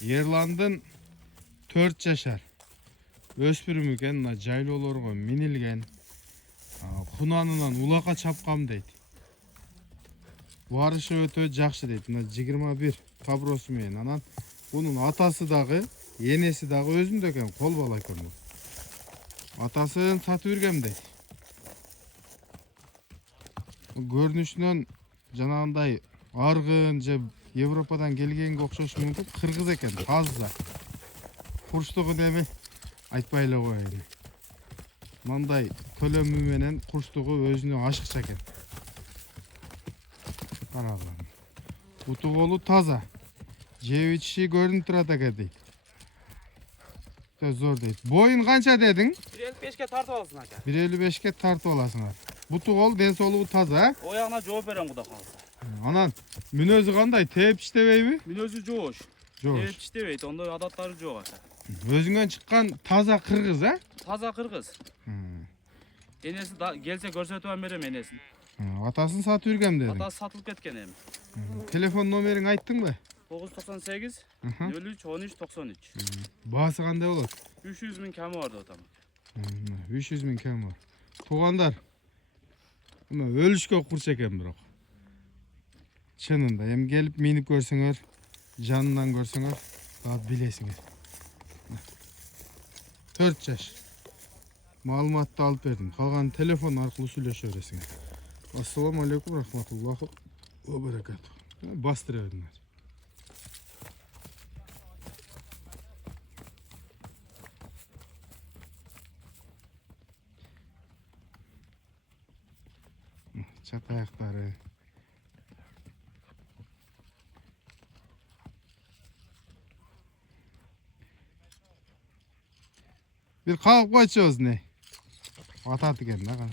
Ерландын 4 жашар өспүрүм экен, мына жайлоолорго минилген. Кунанынан улакка чапкам дейт. Барышы өтө жакшы дейт. Мына 21 кабросу менен. Анан бунун атасы дагы, энеси дагы өзүндө экен, кол бала экен бул. Атасын сатып бергем дейт. Көрүнүшүнөн жанагындай аргын же Европадан келгенге окшошу мүмкүн. Кыргыз экен, таза. Курчтугу неме айтпай эле коеюн. Мындай көлөмү менен курчтугу өзүнө ашыкча экен. Караган. Буту колу таза. Жеп ичиши көрүнүп турат экен дейт. Зор дейт. Боюн канча дедиң? 1.55-ке тартып аласың ака. 1.55-ке тартып аласыңар. Буту кол ден соолугу таза, O ягына жооп берем кудай калса. Анан мүнөзү кандай? Тээп иштебейби? Мүнөзү жоош. Жоош. Тээп иштебейт, ондой адаттары жок ака. Өзүңөн чыккан таза кыргыз, а? Таза кыргыз. Энеси келсе көрсөтүп берем энесин. Атасын сатып бергем дедиң. Атасы сатылып кеткен эми. Телефон номериң айттыңбы? 998 03 13 93. Баасы кандай болот? 300 000 кеми бар деп атам. 300 000 кем бар. Туугандар, мына өлүшкө курч экен бирок. Чынында эми келип минип көрсөңөр, жанынан көрсөңөр, билесиңер. 4 жаш. Маалыматты алып бердим. Калган телефон аркылуу сүйлөшө бересиңер. Ассаламу алейкум рахматуллахи ва баракату. Бастыра бердиңер. Çat ayakları. Bir kalk koyuyoruz ne? Atat geldi ne kadar.